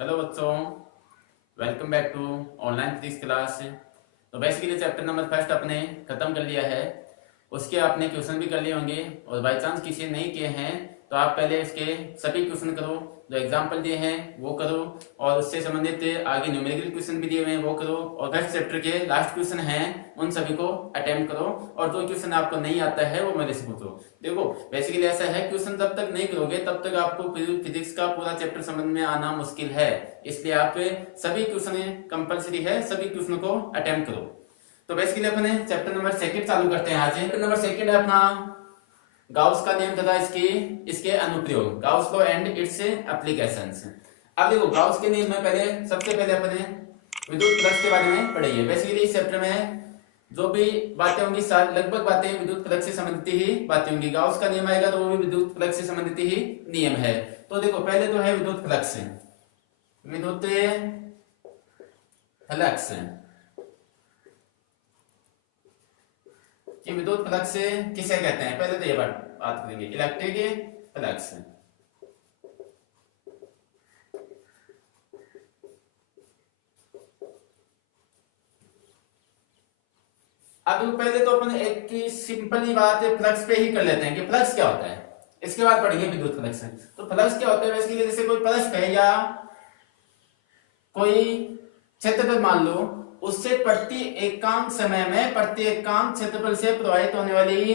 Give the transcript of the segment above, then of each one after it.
Hello बच्चों, welcome back to online physics class. तो basically chapter number first आपने खत्म कर लिया है। उसके आपने क्वेश्चन भी कर लिए होंगे और बाय चांस किसी ने नहीं किए हैं तो आप पहले उसके सभी क्वेश्चन करो, जो एग्जाम्पल दिए हैं वो करो और उससे संबंधित आगे न्यूमेरिकल क्वेश्चन भी दिए हुए हैं वो करो और फर्स्ट चैप्टर के लास्ट क्वेश्चन हैं उन सभी को अटेम्प्ट करो और जो क्वेश्चन आपको नहीं आता है वो मेरे से पूछो। देखो बेसिकली ऐसा है, क्वेश्चन जब तक नहीं करोगे तब तक आपको फिजिक्स का पूरा चैप्टर समझ में आना मुश्किल है, इसलिए आप सभी क्वेश्चन कंपलसरी है, सभी क्वेश्चन को अटेम्प्ट करो। तो बेसिकली अपने चैप्टर नंबर सेकंड चालू करते हैं। आज चैप्टर नंबर सेकंड है अपना गाउस का नियम तथा इसके अनुप्रयोग, Gauss law and it's applications. अब देखो गाउस के नियम में सबसे पहले अपने विद्युत फ्लक्स के बारे में पढ़ेंगे। बेसिकली इस चैप्टर में जो भी बातें होंगी लगभग बातें विद्युत फ्लक्स से संबंधित ही बातें होंगी। गाउस का नियम आएगा तो वो भी विद्युत फ्लक्स से संबंधित ही नियम है। तो देखो पहले तो है विद्युत फ्लक्स। विद्युत फ्लक्स कि विद्युत फ्लक्स किसे कहते हैं, पहले तो ये बात करेंगे, इलेक्ट्रिक फ्लक्स। अब पहले तो अपन एक सिंपल ही बात फ्लक्स पे ही कर लेते हैं कि फ्लक्स क्या होता है, इसके बाद पढ़ेंगे विद्युत फ्लक्स। तो फ्लक्स क्या होता है, बेसिकली जैसे कोई पृष्ठ है या कोई क्षेत्रफल मान लो, उससे प्रति एकांक समय में प्रति एकांक क्षेत्रफल से प्रवाहित होने वाली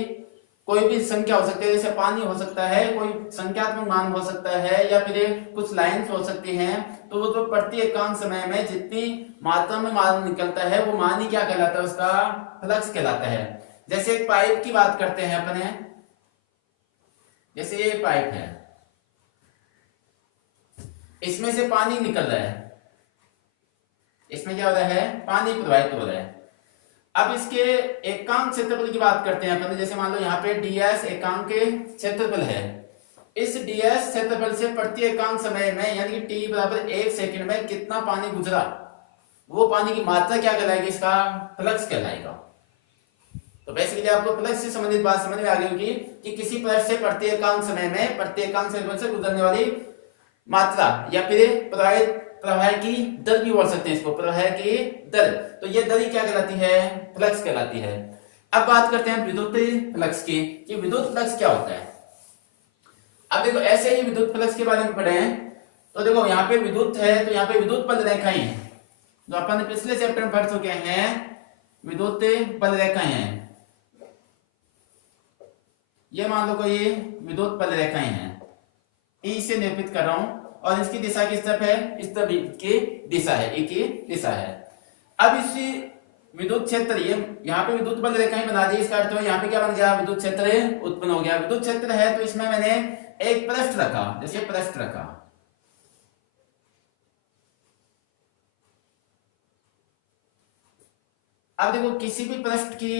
कोई भी संख्या हो सकती है, जैसे पानी हो सकता है, कोई संख्यात्मक मान हो सकता है या फिर कुछ लाइंस हो सकती हैं। तो वो जो प्रति एकांक समय में जितनी मात्रा में मान निकलता है वो मान ही क्या कहलाता है, उसका फ्लक्स कहलाता है। जैसे एक पाइप की बात करते हैं अपने, जैसे ये पाइप है, इसमें से पानी निकल रहा है, इसमें क्या हो रहा है, पानी प्रवाहित हो रहा है। अब इसके एकांक क्षेत्रफल की बात करते हैं अपन, जैसे मान लो यहाँ पे ds एकांक क्षेत्रफल है। इस ds क्षेत्रफल से प्रति एकांक समय में यानी कि t बराबर 1 सेकंड में कितना पानी गुजरा, वो पानी की मात्रा क्या कहलाएगी, इसका फ्लक्स कहलाएगा। तो बेसिकली आपको फ्लक्स से संबंधित बात समझ में आ गई होगी कि किसी पदार्थ से प्रति एकांक समय में प्रति एकांक क्षेत्रफल से गुजरने वाली मात्रा या फिर प्रवाह की दर भी बोल सकते हैं इसको, प्रवाह की दर। तो ये दर क्या कहलाती है, फ्लक्स कहलाती है। अब बात करते हैं विद्युत फ्लक्स की कि विद्युत फ्लक्स क्या होता है। अब देखो ऐसे ही विद्युत फ्लक्स के बारे में पढ़े हैं। तो देखो यहाँ पे विद्युत है तो यहाँ पे विद्युत बल रेखाएं हैं, जो अपन पिछले चैप्टर में पढ़ चुके हैं, विद्युत बल रेखाएं हैं। ये मान लो कोई विद्युत बल रेखाएं हैं, ई से निरूपित कर रहा हूं और इसकी दिशा किस तरफ है, इस तरफ की दिशा है, ई की दिशा है। अब इस विद्युत क्षेत्र, ये यहाँ पे विद्युत बल रेखाएं बना दी, इसका अर्थ है यहाँ पे क्या बन गया, विद्युत क्षेत्र उत्पन्न हो गया। विद्युत क्षेत्र है तो इसमें मैंने एक पृष्ठ रखा, जैसे पृष्ठ रखा, अब देखो किसी भी पृष्ठ की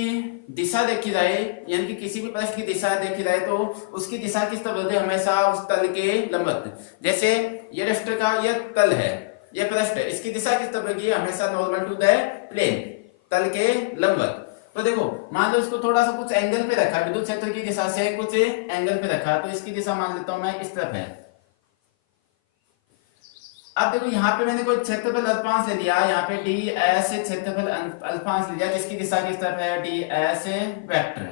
दिशा देखी जाए, यानी कि किसी भी पृष्ठ की दिशा देखी जाए तो उसकी दिशा किस तरफ होती है, हमेशा उस तल के लंबवत। जैसे ये राष्ट्र का ये तल है, ये पृष्ठ है, इसकी दिशा किस तरफ होगी, हमेशा नॉर्मल टू द प्लेन, तल के लंबवत। तो देखो मान लो इसको थोड़ा सा कुछ एंगल पे रखा, विद्युत क्षेत्र की दिशा से कुछ एंगल पे रखा, तो इसकी दिशा मान लेता हूं मैं इस तरफ है। अब देखो यहाँ पे मैंने कोई क्षेत्रफल अल्पांश ले लिया, यहाँ पे ds क्षेत्रफल अल्पांश ले लिया, जिसकी दिशा किस तरफ है, ds वेक्टर,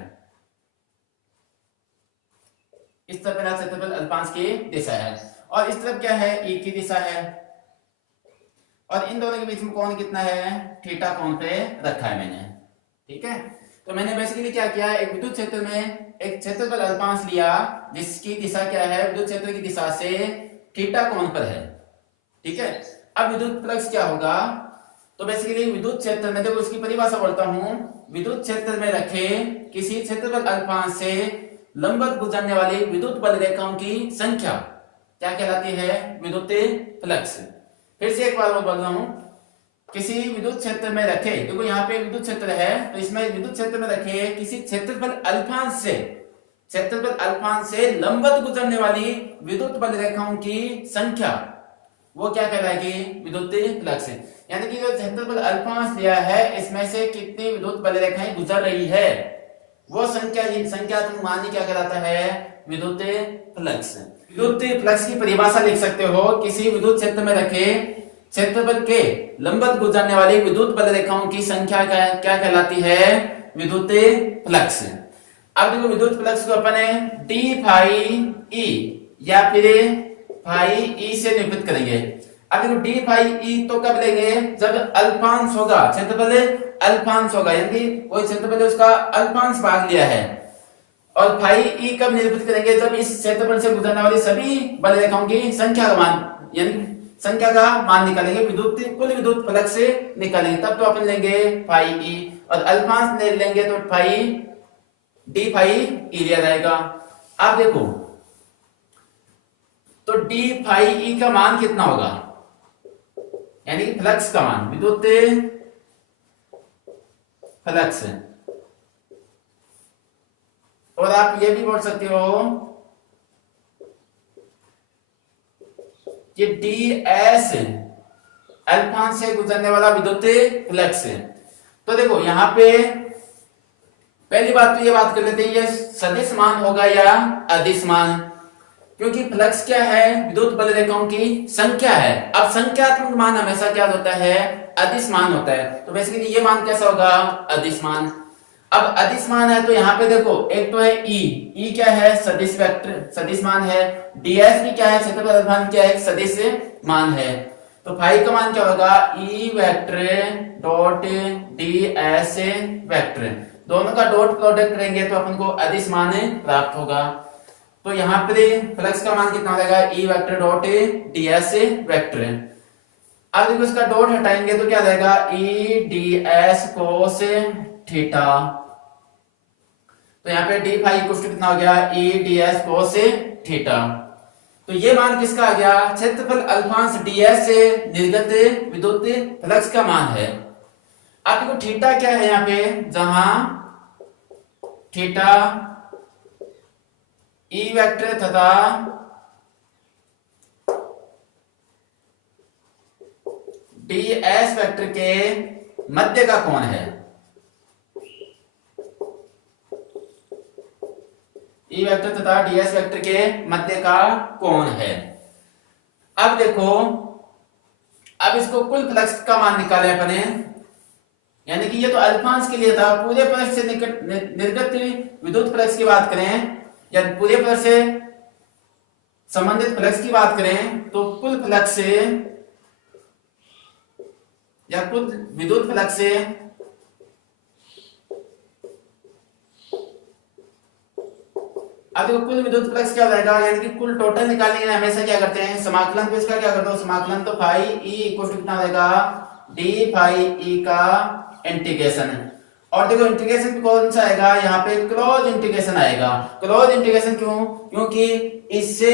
इस तरफ मेरा क्षेत्रफल अल्पांश की दिशा है और इस तरफ क्या है, e की दिशा है। और इन दोनों के बीच में कोण कितना है, थीटा कोण पे रखा है मैंने, ठीक है। तो मैंने बेसिकली क्या किया, एक विद्युत क्षेत्र में एक क्षेत्रफल अल्पांश लिया जिसकी दिशा क्या है, विद्युत क्षेत्र की दिशा से थीटा कोण पर है, ठीक है। अब विद्युत फ्लक्स क्या होगा, तो बेसिकली विद्युत क्षेत्र में, देखो इसकी परिभाषा बोलता हूं, विद्युत क्षेत्र में रखे किसी क्षेत्रफल अल्पांश से लंबवत गुजरने वाली विद्युत बल रेखाओं की संख्या क्या कहलाती है, विद्युत फ्लक्स। फिर से एक बार बोल रहा हूं, किसी विद्युत क्षेत्र में रखे, देखो यहाँ पे विद्युत क्षेत्र है तो इसमें विद्युत क्षेत्र में रखे किसी क्षेत्रफल अल्पांश से लंबवत गुजरने वाली विद्युत बल रेखाओं की संख्या, वो क्या कहलाएगी, विद्युत फ्लक्स। यानी कि जो क्षेत्रफल अल्पांश लिया है इसमें से कितनी विद्युत बल रेखाएं गुजर रही है, वो संख्यात्मक मान क्या कहलाता है, विद्युत फ्लक्स। विद्युत फ्लक्स की परिभाषा लिख सकते हो, किसी विद्युत क्षेत्र में रखे क्षेत्रफल के लंबवत गुजरने वाली विद्युत बल रेखाओं की संख्या क्या कहलाती है? विद्युत फ्लक्स। अब देखो विद्युत फ्लक्स को अपने डी फाई ई या फिर फाई ई से निरूपित करेंगे। अब देखो डी फाई ई तो कब लेंगे? जब अल्फांश होगा, क्षेत्रफल अल्फांश होगा, यानी कि कोई क्षेत्रफल उसका अल्फांश भाग लिया है। और फाई ई कब निरूपित करेंगे? जब इस क्षेत्रफल से गुजरने वाली सभी बल रेखाओं की संख्या का मान, यानी संख्या का मान निकालेंगे, कुल विद्युत फ्लक्स से निकालेंगे, तब तो अपन लेंगे फाई ई, और अल्फांश ले लेंगे तो फाई डी फाई ई लिया जाएगा। आप देखो तो डी फाई ई का मान कितना होगा, यानी फ्लक्स का मान, विद्युत फ्लक्स। और आप ये भी बोल सकते हो कि डी एस अल्फांश से गुजरने वाला विद्युत फ्लक्स। तो देखो यहां पे पहली बात तो ये बात कर लेते हैं, ये सदिश मान होगा या अदिश मान, क्योंकि फ्लक्स क्या है? विद्युत बल रेखाओं की संख्या है। अब संख्यात्मक मान हमेशा क्या होता है? अदिश मान होता है। तो बेसिकली ये मान कैसा होगा? अदिश मान। अब अदिश मान है तो यहाँ पे देखो एक तो है ई क्या है? सदिश वेक्टर, सदिश मान है। डीएस भी क्या है? क्षेत्रफल अल्फांश क्या है? सदिश मान है। तो फाई का मान क्या होगा? E vector dot D S vector, दोनों का डॉट प्रोडक्ट करेंगे तो अपन को अदिश मान प्राप्त होगा। तो यहाँ पे फ्लक्स का मान कितना हो जाएगा? E vector dot D S vector. अब देखो इसका डॉट हटाएंगे तो क्या आ जाएगा? ई डी एस कोस थीटा। तो यहाँ पे डी फाई इक्वल टू कितना हो गया? ई डी एस कोस थीटा। तो ये मान किसका आ गया? क्षेत्रफल अल्फांश डीएस से निर्गत विद्युत फ्लक्स का मान है। अब देखो थीटा क्या है यहाँ पे? जहां थीटा ई वेक्टर तथा डी एस वेक्टर के मध्य का कोण है। ई वेक्टर तथा डी एस वेक्टर के मध्य का कोण है। अब देखो, अब इसको कुल फ्लक्स का मान निकाले अपने, यानी कि ये तो अल्फांश के लिए था। पूरे पृष्ठ से निर्गत विद्युत फ्लक्स की बात करें या पूरे पृष्ठ से संबंधित फ्लक्स की बात करें तो कुल फ्लक्स से या कुल विद्युत फ्लक्स से अब देखो कुल विद्युत फ्लक्स क्या हो जाएगा, यानी कि कुल टोटल निकालने के लिए हमेशा क्या करते हैं? समाकलन। तो इसका क्या करते हो? समाकलन। तो फाई ई इक्वल टू कितना हो जाएगा? डी फाई ई का इंटीग्रेशन। और देखो इंटीग्रेशन कौन सा आएगा? यहाँ पे क्लोज इंटीग्रेशन आएगा। क्लोज इंटीग्रेशन क्यों? क्योंकि इससे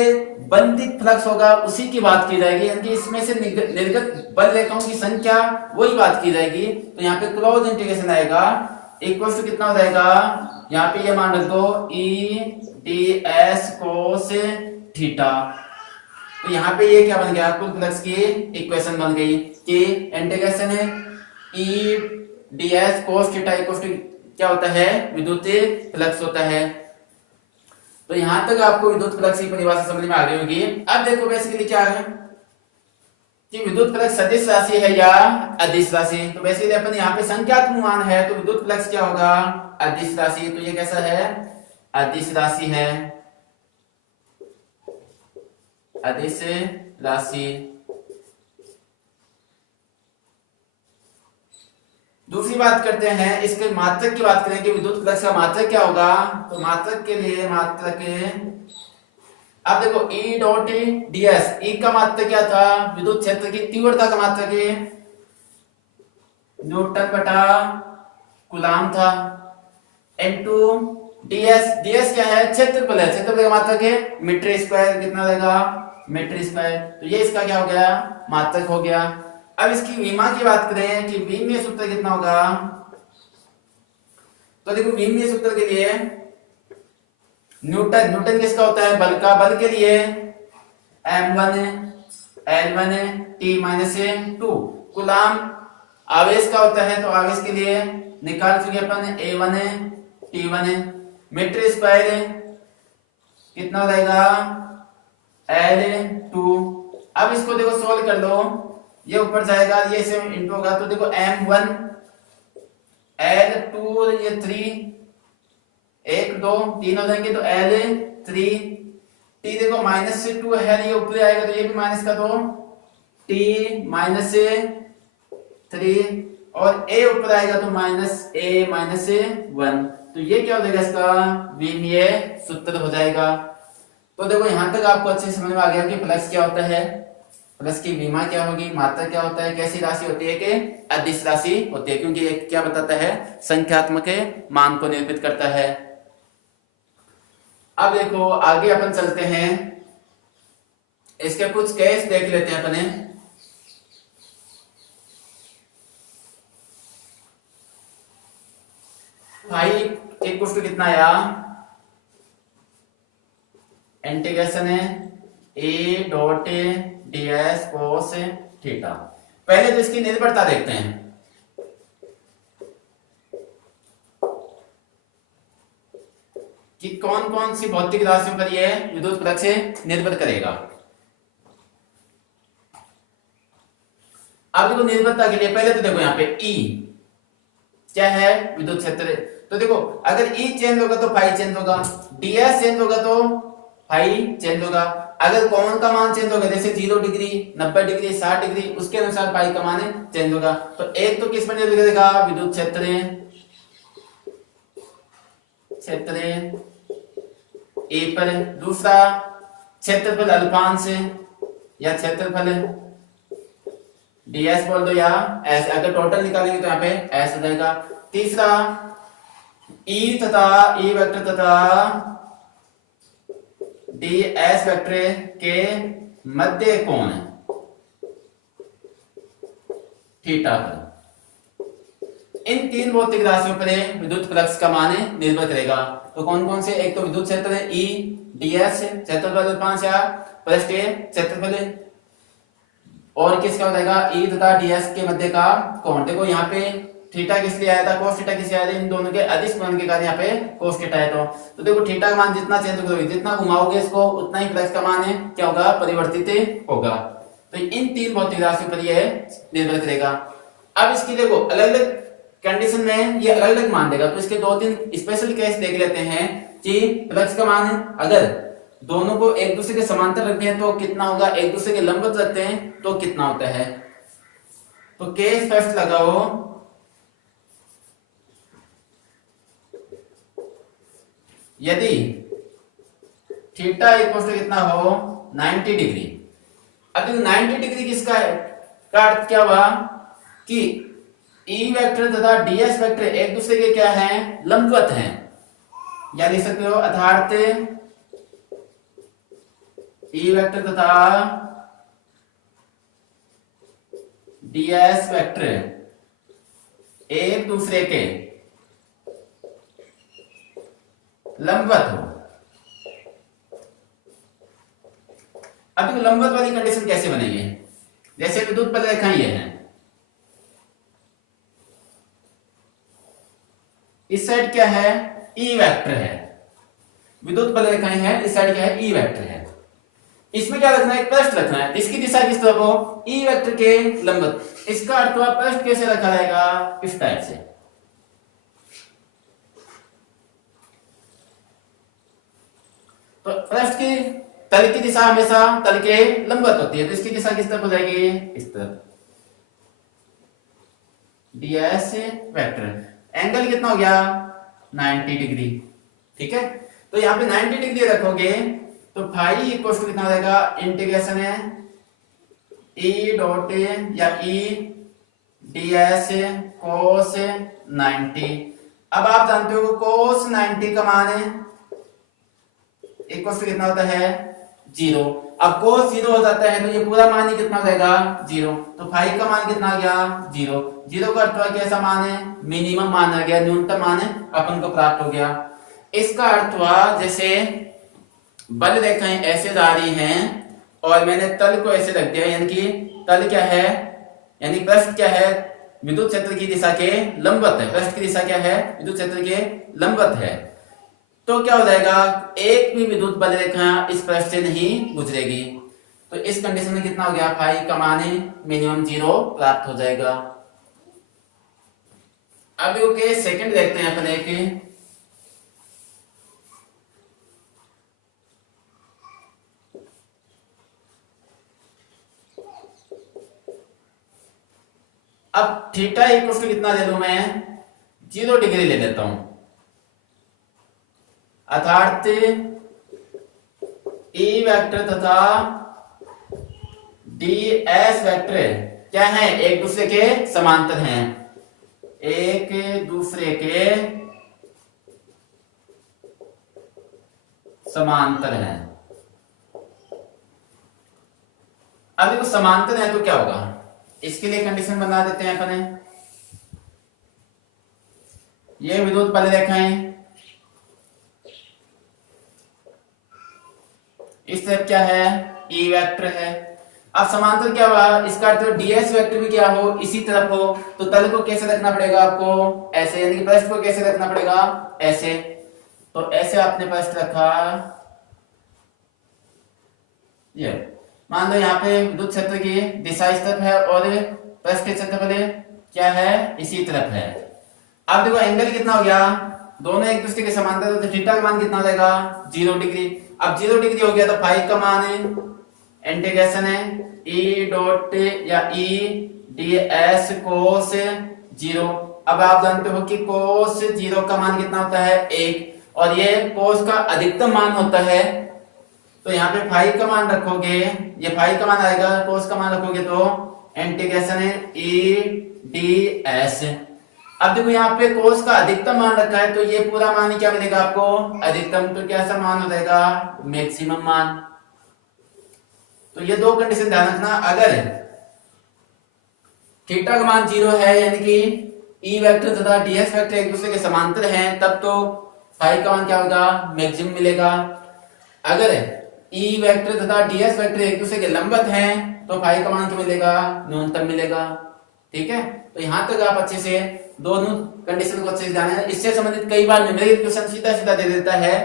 बंधित फ्लक्स होगा, उसी की बात की जाएगी, यानी कि इसमें से निर्गत बल रेखाओं की संख्या वही बात की जाएगी। तो यहाँ पे क्लोज इंटीग्रेशन आएगा, इक्वल टू कितना हो जाएगा? यहाँ पे ये मान रख दो ई डी एस कोस थीटा। तो यहाँ पे ये क्या बन गया? कुल फ्लक्स की इक्वेशन बन गई कि इंटीग्रेशन है E d s cos theta equal to क्या होता है? विद्युत फ्लक्स होता है। तो यहां तक आपको विद्युत फ्लक्स की परिभाषा समझ में आ गई होगी। अब देखो बेसिकली क्या है कि विद्युत फ्लक्स सदिश राशि है या अदिश राशि। तो बेसिकली अपन यहाँ पे संख्यात्मक मान है तो विद्युत फ्लक्स क्या होगा? अदिश राशि। तो ये कैसा है? अदिश राशि है, अदिश राशि। दूसरी बात करते हैं, इसके मात्रक की बात करें कि विद्युत फ्लक्स का मात्रक क्या होगा। तो मात्रक के लिए मात्रक, अब देखो E डॉट ds, E का मात्रक क्या था? विद्युत क्षेत्र की तीव्रता का मात्रक न्यूटन बटा कूलाम था। इनटू ds क्या है? क्षेत्रफल है। क्षेत्रफल का मात्रक है मीटर स्क्वायर। कितना रहेगा? Metre square. तो ये इसका क्या हो गया? मात्रक हो गया। अब इसकी विमा की बात करें कि विमीय सूत्र कितना होगा। तो देखो विमीय सूत्र के लिए न्यूटन किसका होता है? बल का। बल के लिए m1 L1 T-2। कूलाम आवेश का होता है, तो आवेश के लिए निकाल चुके अपन A1 T1। मीटर स्क्वायर कितना हो जाएगा? L2। अब इसको देखो सोल्व कर लो, ये ऊपर जाएगा, ये से इंटू होगा, तो देखो M1 L2 ये 3 1 2 3 हो जाएंगे तो L3 T देखो माइनस से 2 है, ये ऊपर आएगा तो ये भी माइनस का 2 T माइनस से 3 और A ऊपर आएगा तो माइनस A माइनस से 1। तो ये क्या हो जाएगा, इसका विमीय सूत्र हो जाएगा। तो देखो यहां तक आपको अच्छे से समझ में आ गया कि फ्लक्स क्या होता है, फ्लक्स की विमा क्या होगी, मात्रा क्या होता है, कैसी राशि होती है कि अदिश राशि होती है, क्योंकि ये क्या बताता है, संख्यात्मक मान को निरूपित करता है। अब देखो आगे अपन चलते हैं, इसके कुछ केस देख लेते हैं अपने। भाई एक कुछ कितना आया, इंटीग्रेशन है ए डॉट ds cos थीटा। पहले तो इसकी निर्भरता देखते हैं कि कौन कौन सी भौतिक राशियों पर यह विद्युत फ्लक्स से निर्भर करेगा। अब देखो निर्भरता के लिए पहले तो देखो यहाँ पे E क्या है, विद्युत क्षेत्र। तो देखो अगर E चेंज होगा तो फाई चेंज होगा, ds चेंज होगा तो फाई चेंज होगा। अगर कॉमन का मान चेंज होगा, जैसे 0 डिग्री 90 डिग्री 60 डिग्री, उसके अनुसार पाई का मान चेंज होगा। तो एक तो किस पर निर्भर करेगा, विद्युत क्षेत्र ए पर, दूसरा क्षेत्रफल अल्पांश या क्षेत्रफल ds बोल दो या s, अगर टोटल निकालेंगे तो यहाँ पे s हो जाएगा। तीसरा E तथा E वेक्टर तथा ds वेक्टर के मध्य कोण थीटा पर। इन तीन भौतिक राशियों पर विद्युत फ्लक्स का मान निर्भर करेगा। तो कौन कौन से, एक तो विद्युत क्षेत्र है E, ds क्षेत्रफल अल्पांश या पृष्ठ क्षेत्रफल, और किसका हो जाएगा E तथा ds के मध्य का कोण। देखो यहाँ पे थीटा किस लिए आया था, कोस थीटा किस लिए आया था, इन दोनों के अदिश गुणन के कारण यहाँ पे कोस थीटा है। तो देखो थीटा का मान जितना चेंज करोगे, जितना घुमाओगे इसको, उतना ही फ्लक्स का मान है क्या होगा, परिवर्तित होगा। तो इन तीन भौतिक राशियों पर यह निर्भर करेगा। अब इसकी देखो अलग अलग कंडीशन में ये अलग अलग मान देगा। तो इसके दो तीन स्पेशल केस देख लेते हैं कि फ्लक्स का मान अगर दोनों को एक दूसरे के समांतर रखते हैं तो कितना होगा, एक दूसरे के लंबवत रखते हैं तो कितना होता है। तो केस फर्स्ट लगाओ, यदि थीटा इक्वल टू कितना हो 90 डिग्री। अब 90 डिग्री किसका है, का अर्थ क्या हुआ कि E वेक्टर तथा ds वेक्टर एक दूसरे के क्या हैं, लंबवत हैं, या लिख सकते हो अर्थात E वेक्टर तथा ds वेक्टर एक दूसरे के लंबवत हो। अब लंबवत वाली कंडीशन कैसे बनेगी, जैसे विद्युत पद रेखाएं ये हैं, इस साइड क्या है, E वेक्टर है, विद्युत पद रेखाएं हैं, इस साइड क्या है, E वेक्टर है। इसमें क्या रखना है, एक पृष्ठ रखना है, इसकी दिशा किस तरफ हो, E वेक्टर के लंबवत। इसका अर्थ हुआ पृष्ठ कैसे रखा जाएगा, इस टाइप से। तो पृष्ठ की तल की दिशा हमेशा तल के लंबवत होती है, तो इसकी दिशा किस तरफ हो जाएगी, इस तरफ। ds वेक्टर एंगल कितना हो गया 90 डिग्री, ठीक है। तो यहाँ पे 90 डिग्री रखोगे तो फाई इक्वल टू कितना हो जाएगा, इंटीग्रेशन है E डॉट या E ds cos 90। अब आप जानते हो cos 90 का मान है इक्वल टू कितना होता है 0। अब cos 0 हो जाता है तो ये पूरा मान ही कितना हो जाएगा 0। तो फाई का मान कितना आ गया 0। 0 का अर्थ हुआ कैसा मान है, मिनिमम मान आ गया, न्यूनतम मान है अपन को प्राप्त हो गया। इसका अर्थ हुआ जैसे बल रेखाएं ऐसे जा रही हैं और मैंने तल को ऐसे रख दिया, यानी कि तल क्या है, यानी पृष्ठ क्या है, विद्युत क्षेत्र की दिशा के लंबवत है। पृष्ठ की दिशा क्या है, विद्युत क्षेत्र के लंबवत है। तो क्या हो जाएगा, एक भी विद्युत बल रेखा इस पृष्ठ से नहीं गुजरेगी। तो इस कंडीशन में कितना हो गया, फाई का मान मिनिमम 0 प्राप्त हो जाएगा। अब ओके सेकंड देखते हैं अपने के। अब थीटा इक्वल टू कितना ले लूं मैं, 0 डिग्री ले लेता हूं, अर्थात ई वेक्टर तथा डी एस वेक्टर क्या है, एक दूसरे के समांतर हैं, एक दूसरे के समांतर हैं। अब देखो समांतर है तो क्या होगा, इसके लिए कंडीशन बना देते हैं अपने। ये विद्युत बल रेखाएं, इस तरफ क्या है, ई वेक्टर है। अब समांतर क्या हुआ, इसका अर्थ डीएस वेक्टर भी क्या हो, इसी तरफ हो। तो तल को कैसे रखना पड़ेगा आपको, ऐसे, यानी कि पृष्ठ को कैसे रखना पड़ेगा, ऐसे। तो ऐसे आपने पृष्ठ रखा, ये मान लो यहाँ पे विद्युत क्षेत्र की दिशा इस तरफ है और पृष्ठ के क्षेत्रफल क्या है, इसी तरफ है। अब देखो एंगल कितना हो गया, दोनों एक दूसरे के समांतर, तो थीटा का मान कितना हो जाएगा, 0 डिग्री। अब 0 डिग्री हो गया तो फाई का मान इंटीग्रेशन है ई डॉट या ई डी एस कोस 0। अब आप जानते हो कि कोस 0 का मान कितना होता है, 1, और ये कोस का अधिकतम मान होता है। तो यहाँ पे फाई का मान रखोगे, ये फाई का मान आएगा, कोस का मान रखोगे तो इंटीग्रेशन है ई डी एस। अब देखो यहाँ पे कोस का अधिकतम मान रखा है, तो ये पूरा मान क्या मिलेगा आपको, अधिकतम। तो क्या सा मान हो जाएगा, मैक्सिमम मान। तो ये दो कंडीशन ध्यान रखना, अगर थीटा का मान 0 है, यानी कि ई वेक्टर तथा डीएस वेक्टर एक दूसरे के समांतर हैं, तब तो फाई का मान क्या होगा, मैक्सिमम मिलेगा। अगर ई वेक्टर तथा डीएस वेक्टर एक दूसरे के लंबवत हैं, तो फाई का मान क्या मिलेगा, न्यूनतम मिलेगा। ठीक है, तो यहां तक आप अच्छे से दोनों कंडीशन को अच्छे से जाने। इससे संबंधित कई बार न्यूमेरिकल क्वेश्चन सीधा सीधा दे देता है,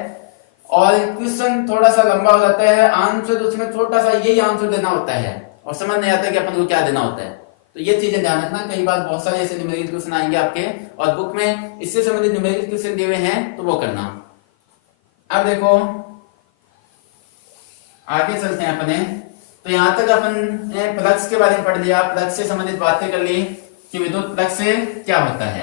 और क्वेश्चन थोड़ा सा लंबा हो जाता है, आंसर उसमें छोटा सा यही आंसर देना होता है, और समझ नहीं आता कि अपन को क्या देना होता है। तो ये चीजें ध्यान रखना, कई बार बहुत सारे ऐसे न्यूमेरिकल क्वेश्चन आएंगे आपके, और बुक में इससे संबंधित न्यूमेरिकल क्वेश्चन दिए हुए हैं, तो वो करना। अब देखो आगे चलते हैं अपने। तो यहां तक अपन ने फ्लक्स के बारे में पढ़ लिया, फ्लक्स से संबंधित बातें कर ली कि विद्युत फ्लक्स क्या होता है।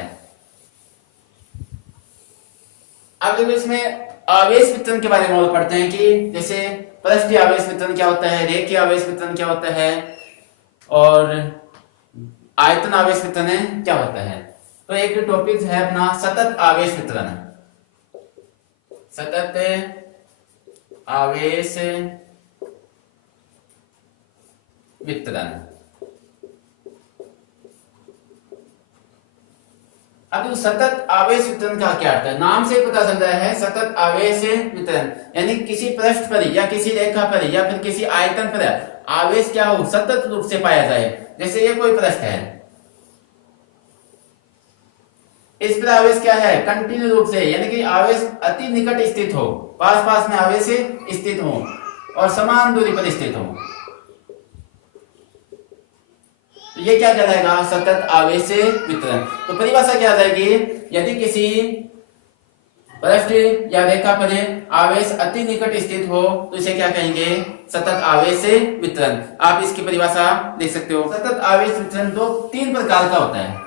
अब देखो इसमें आवेश वितरण के बारे में और पढ़ते हैं कि जैसे पृष्ठीय आवेश वितरण क्या होता है, रेखीय आवेश वितरण क्या होता है, और आयतन आवेश वितरण क्या होता है। तो एक टॉपिक है अपना सतत आवेश वितरण। सतत आवेश वितरण। अब सतत आवेश वितरण का क्या अर्थ है, नाम से पता चल रहा है सतत आवेश वितरण, यानी किसी पृष्ठ पर या किसी रेखा पर या फिर किसी आयतन पर आवेश क्या हो, सतत रूप से पाया जाए। जैसे ये कोई पृष्ठ है, इस पर आवेश क्या है, कंटिन्यू रूप से, यानी कि आवेश अति निकट स्थित हो, पास पास में आवेश स्थित हो और समान दूरी पर स्थित हो, तो ये क्या कहलाएगा, सतत आवेश वितरण। तो परिभाषा क्या आ जाएगी, यदि किसी पृष्ठ या रेखा पर आवेश अति निकट स्थित हो तो इसे क्या कहेंगे, सतत आवेश वितरण। आप इसकी परिभाषा लिख सकते हो। सतत आवेश वितरण दो तीन प्रकार का होता है,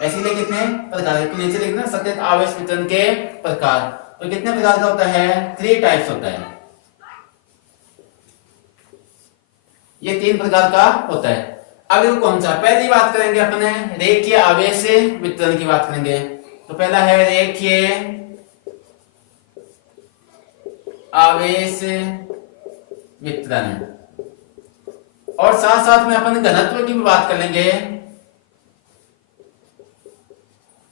ऐसे लिए कितने प्रकार है, तो नीचे लिखना सतत आवेश वितरण के प्रकार। तो कितने प्रकार का होता है, 3 टाइप्स होता है, ये 3 प्रकार का होता है। अब ये कौन सा, पहली बात करेंगे अपने रेखीय आवेश वितरण की बात करेंगे। तो पहला है रेखीय आवेश वितरण, और साथ साथ में अपन घनत्व की भी बात कर लेंगे।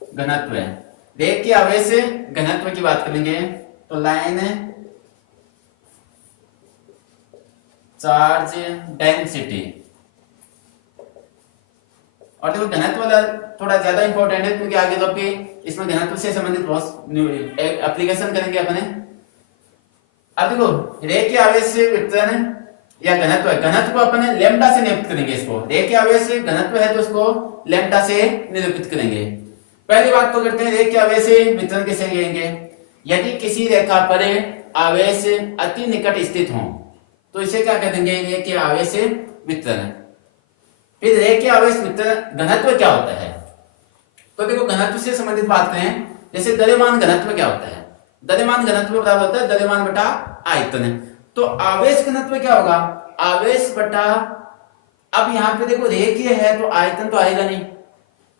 घनत्व, रेखीय आवेश घनत्व की बात करेंगे। तो लाइन चार्ज डेंसिटी, और देखो घनत्व वाला थोड़ा ज्यादा इंपॉर्टेंट है, क्योंकि आगे तो इसमें घनत्व से संबंधित बहुत एप्लीकेशन करेंगे अपने, अब देखो रेखीय आवेश वितरण या घनत्व है, घनत्व को अपन लैम्डा से निरूपित करेंगे। इसको रेखीय आवेश घनत्व है तो उसको लैम्डा से निरूपित करेंगे। पहली बात तो करते हैं रेखीय आवेश वितरण कैसे लिखेंगे। यदि किसी रेखा पर आवेश अति निकट स्थित हो तो इसे क्या कह देंगे, रेखीय आवेश वितरण। फिर रेखीय आवेश वितरण घनत्व क्या होता है, तो देखो घनत्व से संबंधित बात करें, जैसे द्रव्यमान घनत्व क्या होता है, द्रव्यमान घनत्व बराबर होता है द्रव्यमान बटा आयतन। तो आवेश घनत्व क्या होगा, आवेश बटा, अब यहाँ पे देखो रेखीय है तो आयतन तो आएगा नहीं,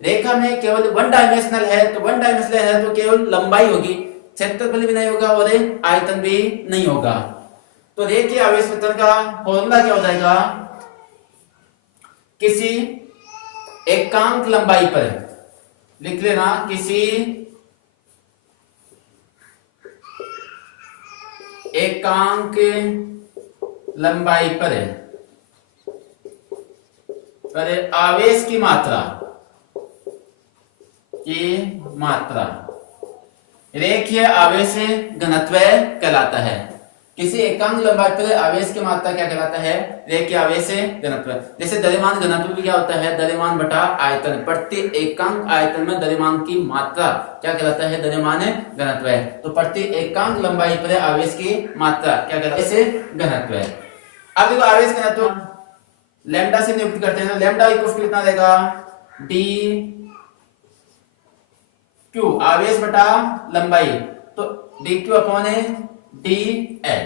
रेखा में केवल वन डायमेंशनल है तो वन डायमेंशनल है तो केवल लंबाई होगी, क्षेत्रफल भी नहीं होगा और आयतन भी नहीं होगा। तो रेखीय आवेश वितरण का फॉर्मूला क्या हो जाएगा, किसी एकांक लंबाई पर लिख लेना, किसी एकांक लंबाई पर आवेश की मात्रा रेखीय आवेश घनत्व कहलाता है। किसी एकांक लंबाई पर आवेश की मात्रा क्या कहलाता है, रेखीय आवेश घनत्व। जैसे द्रव्यमान घनत्व भी क्या होता है, द्रव्यमान बटा आयतन, प्रति एकांक आयतन में द्रव्यमान की मात्रा क्या कहलाता है, द्रव्यमान घनत्व है। तो प्रति एकांक लंबाई पर आवेश की मात्रा क्या कहलाता है, घनत्व है। अब देखो आवेश घनत्व लैम्डा से निरूपित करते हैं, तो लैम्डा इक्वल टू कितना देगा, डी क्यू, आवेश बटा लंबाई, तो D Q upon D L.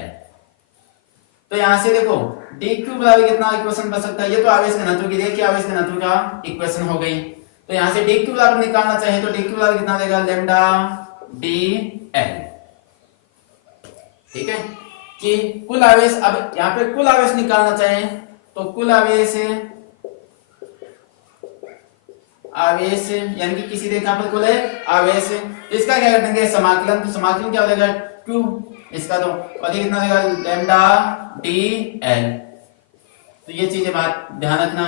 तो यहां से देखो डी क्यू बराबर कितना इक्वेशन बन सकता है, ये तो आवेश घनत्व की रेखीय आवेश घनत्व का इक्वेशन हो गई। तो यहां से डी क्यू बराबर निकालना चाहे तो डी क्यू बराबर कितना देगा, लैम्डा डी एल। ठीक है, कि कुल आवेश, अब यहां पे कुल आवेश निकालना चाहे तो कुल आवेश यानी कि किसी रेखा पर कुल आवेश, इसका क्या करेंगे समाकलन, तो समाकलन क्या हो जाएगा, क्यू इसका, तो और ये कितना देगा, लैम्डा डी एल। तो ये चीजें बात ध्यान रखना।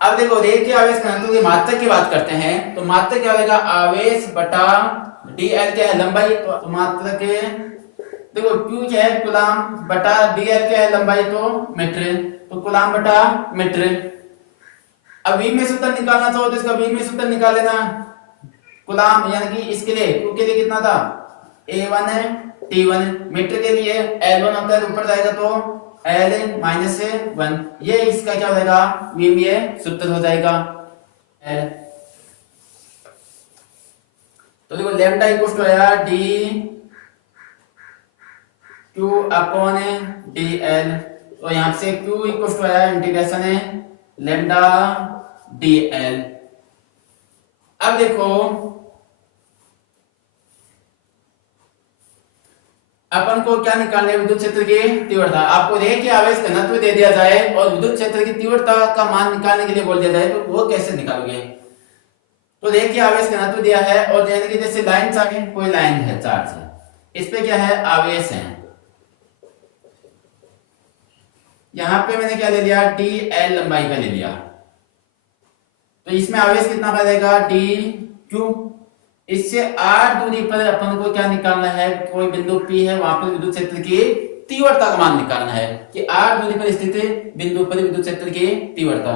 अब देखो रेखीय आवेश घनत्व की मात्रा की बात करते हैं, तो मात्रा क्या होगा, आवेश बटा डी एल क्या है, लंबाई, तो मात्रा के देखो क्यू क्या है, कूलाम, बटा डी एल क्या है, लंबाई, तो मीटर, तो कूलाम बटा मीटर। अब v में सूत्र निकालना चाहो तो इसका v में सूत्र निकाल लेना, कूलाम यानी कि इसके लिए q के लिए कितना था, a1 है t1, मीटर के लिए l1 होता है, ऊपर जाएगा तो l-1, ये इसका क्या हो जाएगा, v में ये सूत्र हो जाएगा l। तो देखो लैम्डा इक्वल टू आया D Q upon D L, तो यहां से q इक्वल टू आया इंटीग्रेशन है लैम्डा डी एल। अब देखो अपन को क्या निकालना है, विद्युत क्षेत्र की तीव्रता। आपको रेखीय आवेश घनत्व दे दिया जाए और विद्युत क्षेत्र की तीव्रता का मान निकालने के लिए बोल दिया जाए तो वो कैसे निकालोगे। तो रेखीय आवेश घनत्व दिया है और यानी कि जैसे लाइन चाहिए, कोई लाइन है चार्ज है, इस पे क्या है, आवेश है। यहां पे मैंने क्या ले लिया, डी एल लंबाई का ले लिया, तो इसमें आवेश कितना बनेगा, डी क्यू। इससे r दूरी पर अपन को क्या निकालना है, कोई बिंदु P है, वहां पर विद्युत क्षेत्र की तीव्रता का मान निकालना है कि r दूरी पर स्थित बिंदु पर विद्युत क्षेत्र की तीव्रता।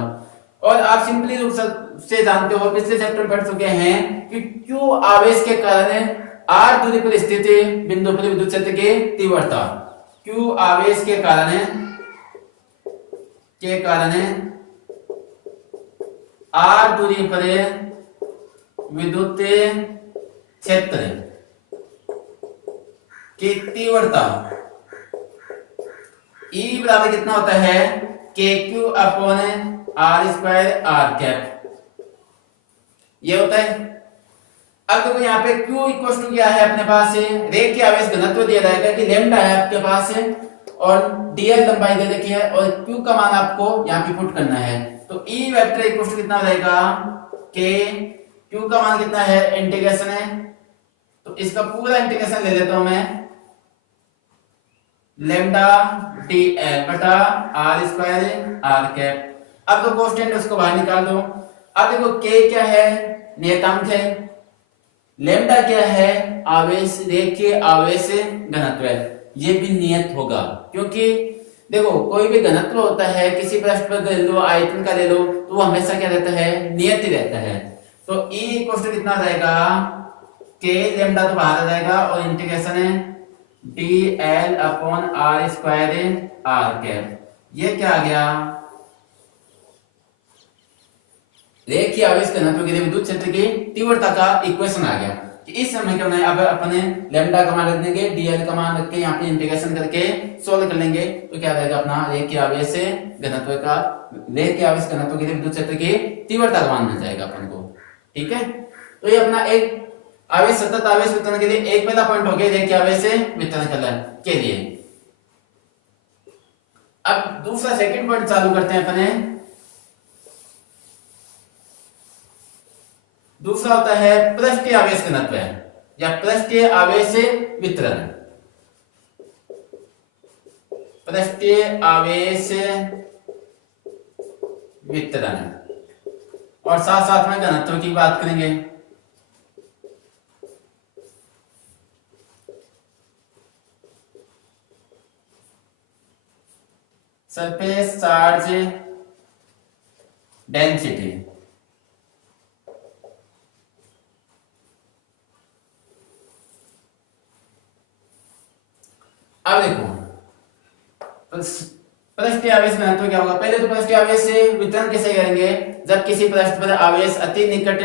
और आप सिंपली रूप से जानते हो, पिछले चैप्टर में पढ़ चुके हैं कि Q आवेश के कारण r दूरी पर स्थित बिंदु पर विद्युत क्षेत्र की तीव्रता, Q आवेश के कारण r दूरी पर विद्युत क्षेत्र की तीव्रता E बराबर कितना होता है, KQ upon R square R cap, ये होता है। अब देखो यहाँ पे Q इक्वल टू क्या है अपने पास, रेखीय आवेश घनत्व दिया जाएगा कि लैम्डा है आपके पास और dl लंबाई दे रखी है और Q का मान आपको यहाँ पे पुट करना है। तो E वेक्टर इक्वल टू कितना रहेगा, K, Q का मान कितना है, इंटीग्रेशन है, तो इसका पूरा इंटीग्रेशन ले लेता हूं मैं, लैम्डा डी एल बटा आर स्क्वायर आर कैप। अब तो कांस्टेंट उसको बाहर निकाल दो। अब देखो K क्या है, नियतांक है, लैम्डा क्या है, आवेश, रेखीय आवेश घनत्व है। ये भी नियत होगा, क्योंकि देखो कोई भी घनत्व होता है किसी पृष्ठ पर ले लो, आयतन का ले लो, तो वो हमेशा क्या रहता है, नियत ही रहता है। तो E इक्वल टू कितना आ जाएगा, के लेमडा तो बाहर आ जाएगा और इंटीग्रेशन है dl upon r square r cap. ये क्या आ गया, रेखीय आवेश घनत्व के लिए विद्युत क्षेत्र की तीव्रता का इक्वेशन आ गया कि इस समीकरण में अब अपने लैम्डा का मान रख देंगे, dl का मान रख के यहाँ पे इंटीग्रेशन करके सोल्व कर लेंगे, तो क्या रहेगा अपना रेखीय आवेश घनत्व का, रेखीय आवेश घनत्व के लिए विद्युत क्षेत्र की तीव्रता का मान मिल जाएगा अपन को। ठीक है, तो ये अपना एक आवेश सतत आवेश वितरण के लिए एक पहला पॉइंट हो गया, रेखीय आवेश वितरण के लिए। अब दूसरा सेकंड पॉइंट चालू करते हैं अपने। दूसरा होता है पृष्ठीय आवेश घनत्व या पृष्ठीय आवेश वितरण। पृष्ठीय आवेश वितरण और साथ साथ में घनत्व की बात करेंगे। Surface charge density. अब देखो पृष्ठीय आवेश घनत्व क्या होगा, पहले तो पृष्ठीय आवेश वितरण कैसे करेंगे, जब किसी पृष्ठ पर आवेश अति निकट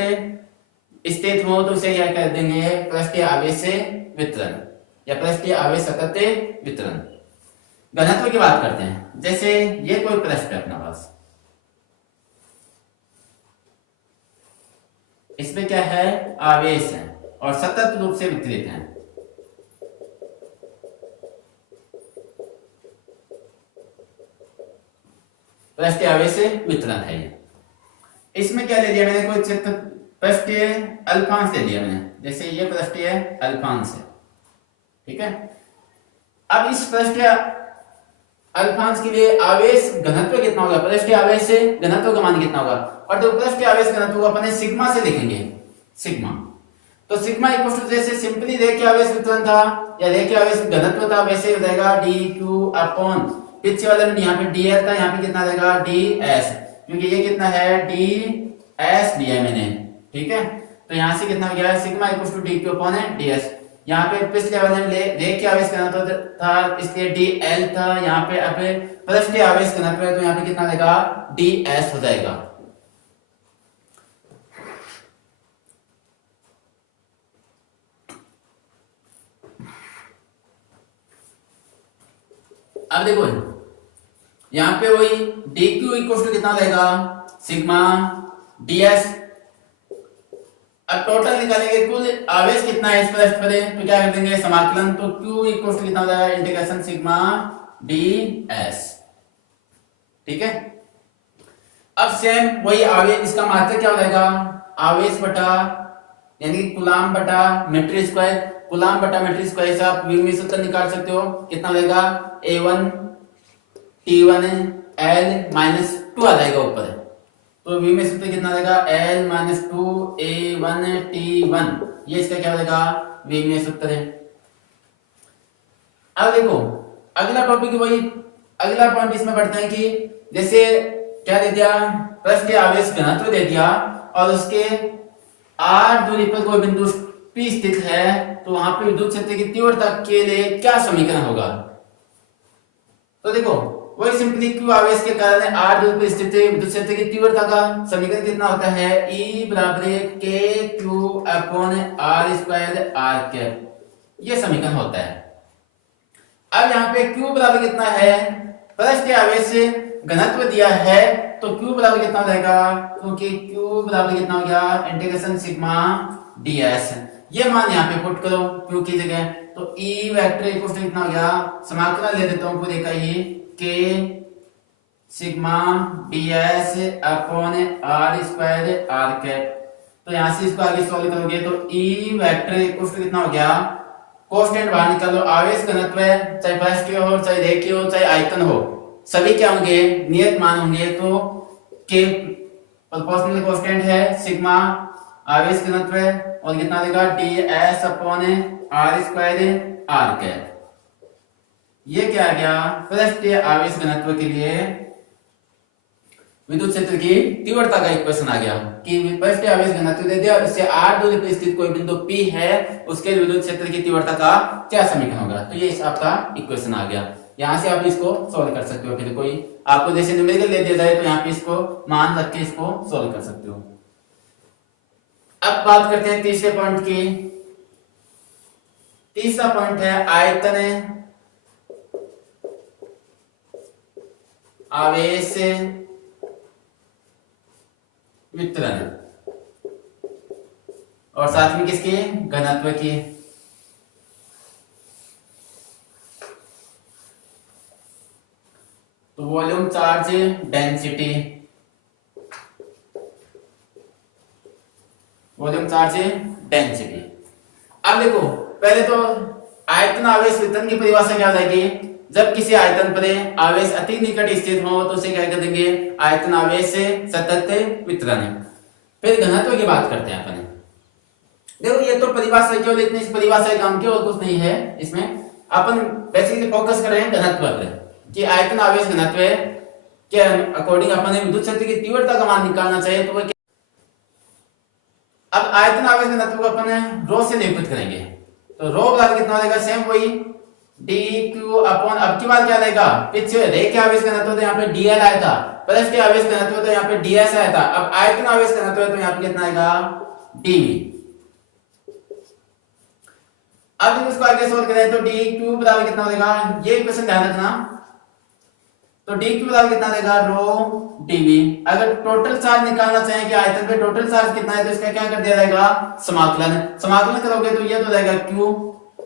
स्थित हो तो उसे क्या कर देंगे, पृष्ठीय आवेश वितरण या पृष्ठीय आवेश सतत वितरण। घनत्व की बात करते हैं, जैसे ये कोई पृष्ठ है अपना पास, इसमें क्या है, आवेश है और सतत रूप से वितरित है। पृष्ठीय आवेश वितरण है ये। इसमें क्या ले लिया मैंने, कोई चित्र पृष्ठीय अल्फांश ले लिया मैंने, जैसे ये पृष्ठीय अल्फांश है। ठीक है, अब इस पृष्ठीय अल्फांश के लिए आवेश घनत्व कितना होगा, पृष्ठीय आवेश घनत्व का मान कितना होगा, और तो पृष्ठीय आवेश घनत्व को अपने सिग्मा से लिखेंगे, सिग्मा। तो सिग्मा इक्वल टू जैसे सिंपली रेखीय आवेश वितरण था या रेखीय आवेश घनत्व था, वैसे हो जाएगा dq अपॉन पीछे वाले में यहाँ पे dl था, यहाँ पे कितना रहेगा ds, क्योंकि ये कितना है ds दिया मैंने। ठीक है, तो यहाँ से कितना हो गया, sigma equal to dq upon ds। यहाँ पे पिछले वाले में रेखीय आवेश घनत्व था इसलिए dl था, यहाँ पे अब पृष्ठीय आवेश घनत्व है तो यहाँ पे कितना रहेगा ds हो जाएगा। अब देखो यहाँ पे वही dq इक्वल टू कितना रहेगा, सिग्मा ds। अब टोटल निकालेंगे, कुल आवेश कितना है इस पृष्ठ पर, तो क्या कर देंगे समाकलन, तो q इक्वल टू कितना हो जाएगा इंटीग्रेशन सिग्मा ds। ठीक है, अब सेम वही आवेश, इसका मात्रक क्या हो जाएगा, आवेश बटा यानी कि कूलाम बटा मीटर स्क्वायर, कूलाम बटा मीटर स्क्वायर से आप विमीय सूत्र निकाल सकते हो, कितना रहेगा a1 t1 l माइनस 2 आ जाएगा ऊपर, तो विमीय सूत्र कितना रहेगा l माइनस 2 a1 t1, ये इसका क्या रहेगा विमीय सूत्र है। अब देखो अगला टॉपिक वही, अगला पॉइंट इसमें पढ़ते हैं कि जैसे क्या दे दिया, पृष्ठीय आवेश घनत्व दे दिया और उसके r दूरी पर कोई बिंदु P स्थित है, तो वहां पे विद्युत क्षेत्र की तीव्रता के लिए क्या समीकरण होगा, तो देखो वही सिंपली q आवेश के कारण r दूरी पर स्थित विद्युत क्षेत्र की तीव्रता का समीकरण कितना होता है, E बराबर k q upon r square r cap, ये समीकरण होता है। अब यहाँ पे q बराबर कितना है, पृष्ठीय आवेश घनत्व दिया है तो q बराबर कितना हो जाएगा, क्योंकि q बराबर कितना हो गया इंटीग्रेशन सिग्मा ds, ये मान यहाँ पे पुट करो q की जगह, तो E वेक्टर इक्वल टू कितना हो गया, समाकलन ले देता हूँ पूरे का ये k sigma ds upon r square r cap. तो यहाँ से इसको आगे सॉल्व करोगे तो E वेक्टर इक्वल टू कितना हो गया, कांस्टेंट बाहर निकालो, आवेश घनत्व है चाहे पृष्ठीय हो चाहे रेखीय हो चाहे आयतन हो, सभी क्या होंगे नियत मान होंगे, तो k प्रोपोर्शनल कांस्टेंट है, सिग्मा आवेश घनत्व है और कितना देगा ds upon r square r cap. ये क्या आ गया, पृष्ठीय आवेश घनत्व के लिए विद्युत क्षेत्र की तीव्रता का इक्वेशन आ गया कि पृष्ठीय आवेश घनत्व दे दिया, इससे r दूरी पर स्थित कोई बिंदु P है, उसके विद्युत क्षेत्र की तीव्रता का क्या समीकरण होगा। तो ये आपका इक्वेशन आ गया। यहाँ से आप इसको सोल्व कर सकते हो। फिर कोई आपको जैसे न्यूमेरिकल ले दिया जाए तो यहाँ पे इसको मान रख के इसको सोल्व कर सकते हो। अब बात करते हैं तीसरे पॉइंट की। तीसरा पॉइंट है आयतन आवेश वितरण और साथ में किसकी, घनत्व की। तो volume charge density, volume charge density. अब देखो पहले तो आयतन आवेश वितरण की परिभाषा क्या हो जाएगी, जब किसी आयतन पर आवेश अति निकट स्थित हो तो उसे क्या कर देंगे, आयतन आवेश सतत वितरण। फिर घनत्व की बात करते हैं अपन। देखो ये तो परिभाषा केवल इतनी, इस परिभाषा का काम केवल कुछ नहीं है, इसमें अपन बेसिकली फोकस कर रहे हैं घनत्व पर कि आयतन आवेश घनत्व के अकॉर्डिंग अपन विद्युत क्षेत्र की तीव्रता का मान निकालना चाहिए। तो वो अब आयतन आवेश घनत्व को अपन रो से निरूपित करेंगे। तो रो बराबर कितना हो जाएगा, सेम वही dq अपॉन, अब की बात क्या रहेगा, पीछे रेखीय आवेश घनत्व तो यहाँ पे dl आया था, पृष्ठीय आवेश घनत्व तो यहाँ पे ds आया था। अब आयतन आवेश घनत्व तो यहाँ पे कितना आएगा, dv। अब इसको आगे सोल्व करें तो dq बराबर कितना हो जाएगा, ये इक्वेशन ध्यान रखना। तो dq बराबर कितना देगा, रो dv। अगर टोटल चार्ज निकालना चाहें कि आयतन पे टोटल चार्ज कितना है तो इसका क्या कर दिया जाएगा, समाकलन। समाकलन करोगे तो ये तो जाएगा q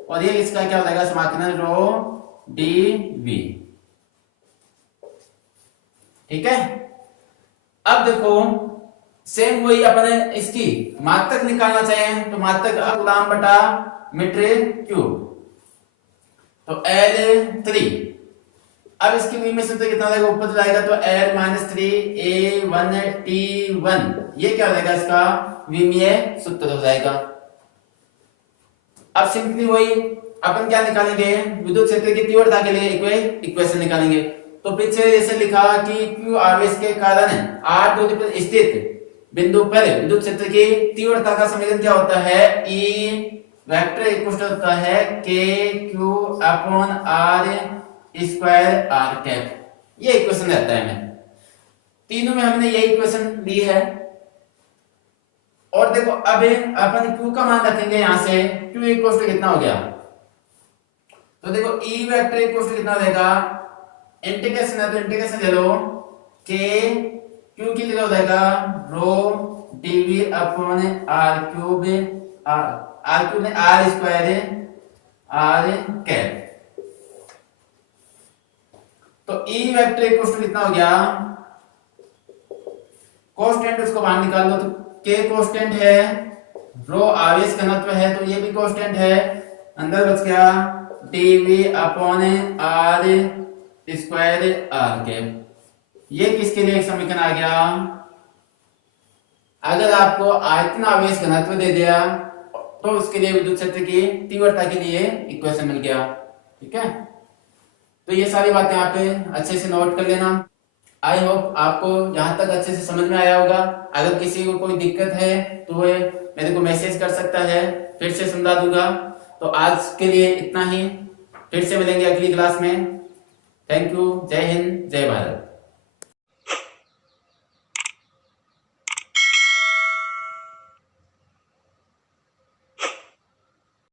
और ये इसका क्या हो जाएगा, समाकलन रो dv। ठीक है। अब देखो सेम वही अपने इसकी मात्रक निकालना चाहिए तो मात्रक गुलाम बटा मीटर क्यूब, तो L3। अब इसकी v में सूत्र कितना रहेगा, ऊपर जाएगा तो L माइनस 3a1t1, ये क्या हो जाएगा, इसका विमीय सूत्र हो जाएगा। अब सिंपली वही अपन क्या निकालेंगे, विद्युत क्षेत्र की तीव्रता के लिए इक्वेशन निकालेंगे। तो पीछे जैसे लिखा कि q आवेश के कारण r दूरी पर स्थित बिंदु पर विद्युत क्षेत्र की तीव्रता का समीकरण क्या होता है, E वेक्टर इक्वल होता है KQ upon R square R cap. ये इक्वेशन रहता है। में तीनों में हमने ये इक्वेशन ली है। और देखो अब अपन Q का मान रखेंगे, यहां से Q इक्वल टू कितना हो गया, तो देखो E वेक्टर इक्वल टू कितना देगा, इंटीग्रेशन है तो इंटीग्रेशन ले लो, K Q की जगह हो जाएगा रो dv upon R cube, R cube में R स्क्वायर R कैप। तो E वेक्टर इक्वल टू कितना हो गया, कांस्टेंट उसको बाहर निकाल लो, तो K कांस्टेंट है, रो आवेश घनत्व है तो ये भी कांस्टेंट है, अंदर बच गया dv upon R square R cap. ये किसके लिए एक समीकरण आ गया, अगर आपको आयतन आवेश घनत्व दे दिया तो उसके लिए विद्युत क्षेत्र की तीव्रता के लिए इक्वेशन मिल गया। ठीक है। तो ये सारी बातें यहाँ पे अच्छे से नोट कर लेना। आई होप आपको यहाँ तक अच्छे से समझ में आया होगा। अगर किसी को कोई दिक्कत है तो वो मेरे को मैसेज कर सकता है, फिर से समझा दूंगा। तो आज के लिए इतना ही, फिर से मिलेंगे अगली क्लास में। Thank you. जय हिंद, जय भारत।